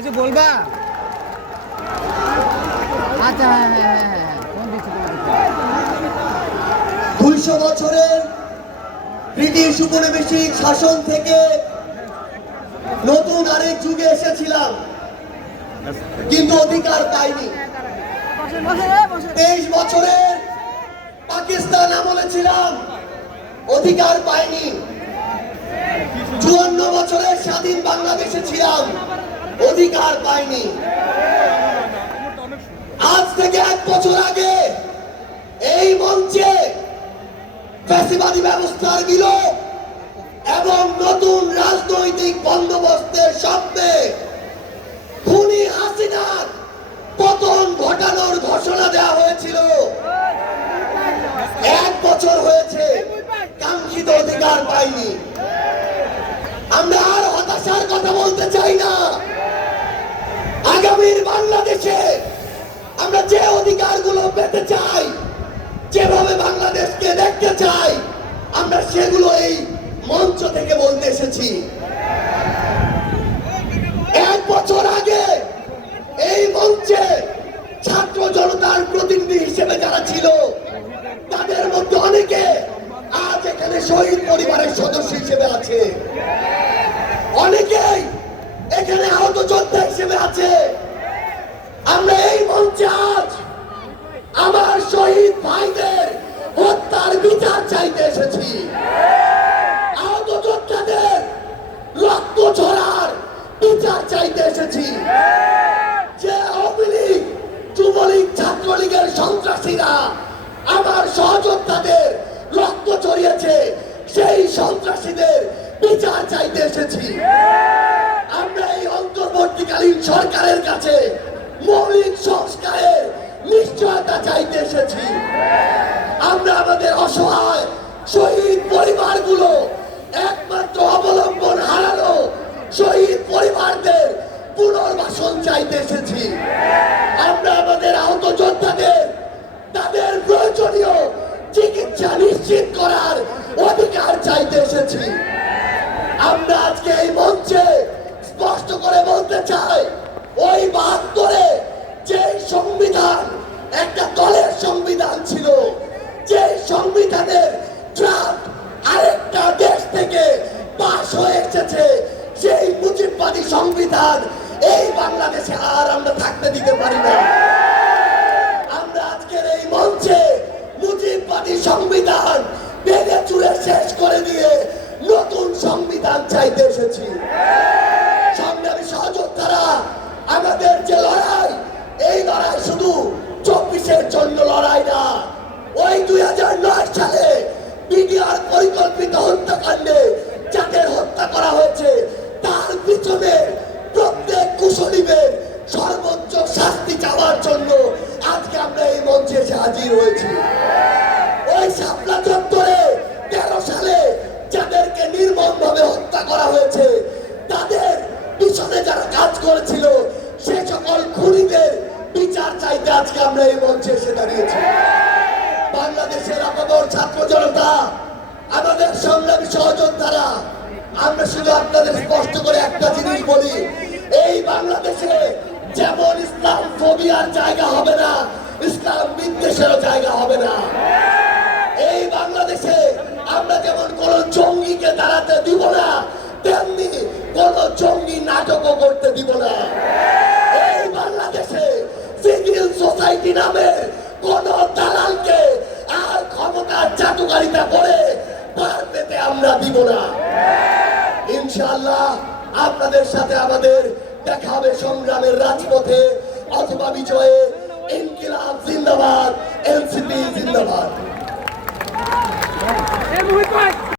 কিছু বলবা? আচ্ছা হ্যাঁ হ্যাঁ হ্যাঁ হ্যাঁ দিচ্ছি। দুইশো বছরের ব্রিটিশ উপনিবেশিক শাসন থেকে নতুন আরেক যুগে এসেছিলাম কিন্তু অধিকার পাইনি। তেইশ বছরের পাকিস্তান আমলে ছিলাম অধিকার পাইনি। চুয়ান্ন বছরের স্বাধীন বাংলাদেশে ছিলাম। অধিকার পাইনি। আজ থেকে এক বছর আগে এই মঞ্চে ফ্যাসিবাদী ব্যবস্থার বিলোপ এবং নতুন রাজনৈতিক বন্দোবস্তের স্বপ্নে খুনি হাসিনার পতন ঘটানোর ঘোষণা দেওয়া হয়েছিল। এক বছর হয়েছে কাঙ্ক্ষিত অধিকার পাইনি। আমরা আর হতাশার কথা বলতে চাই না। আগামীর বাংলাদেশে আমরা যে অধিকারগুলো পেতে চাই, যেভাবে বাংলাদেশকে দেখতে চাই, আমরা সেগুলো এই মঞ্চ থেকে বলতে এসেছি। এক বছর আগে এই মঞ্চে ছাত্র জনতার প্রতিনিধি হিসেবে যারা ছিল, তাদের মধ্যে অনেকে আজ এখানে শহীদ পরিবারের সদস্য হিসেবে আছে। অনেকেই এখানে আহত যোদ্ধা হিসেবে আছে আমরা এই মঞ্চে আজ আমার শহীদ ভাইদের হত্যার বিচার চাইতে এসেছি। আহত যোদ্ধাদের রক্ত বিচার চাইতে এসেছি। যে যুবলীগ, ছাত্রলীগের সন্ত্রাসীরা আমার সহযোদ্ধাদের রক্ত ছড়িয়েছে সেই সন্ত্রাসীদের বিচার চাইতে এসেছি। আমরা এই অন্তর্বর্তীকালীন সরকারের কাছে মৌলিক সংস্কারের নিশ্চয়তা চাইতে এসেছি। আমরা আমাদের অসহায় শহীদ পরিবারগুলো বাংলাদেশে আর আমরা থাকতে দিতে পারি না আমরা আজকের এই মঞ্চে মুজিববাদী সংবিধান ভেঙে চুরে শেষ করে দিয়ে নতুন সংবিধান চাইতে এসেছি। সংগ্রামী সহযোদ্ধারা, আমাদের যে লড়াই, এই লড়াই শুধু চব্বিশের জন্য লড়াই না, ওই দুই হাজার নয় সালে বিডিআর পরিকল্পিত হয়েছি। ওই শাপলা চত্বরে তেরো সালে যাদেরকে নির্মম ভাবে হত্যা করা হয়েছে, তাদের পিছনে যারা কাজ করেছিল, সে সকল খুনিদের বিচার চাইতে আজকে আমরা এই মঞ্চে এসে দাঁড়িয়েছি। বাংলাদেশের আপাতর ছাত্র জনতা, আমাদের সংগ্রামী সহযোদ্ধারা, আমরা শুধু আপনাদের স্পষ্ট করে একটা জিনিস বলি, এই বাংলাদেশে যেমন ইসলাম ফোবিয়ার জায়গা হবে না ইসলাম বিদ্বেষেরও জায়গা হবে না। এই বাংলাদেশে আমরা যেমন কোন জঙ্গিকে দাঁড়াতে দিব না, তেমনি কোন জঙ্গি নাটকও করতে দিব না। এই বাংলাদেশে সিভিল সোসাইটি নামে কোন দালালকে আর ক্ষমতার চাটুকারিতা করে পার পেতে আমরা দিব না। ইনশাআল্লাহ আপনাদের সাথে আমাদের দেখা হবে সংগ্রামের রাজপথে অথবা বিজয়ে ইনকিলাব জিন্দাবাদ এনসিপি জিন্দাবাদ।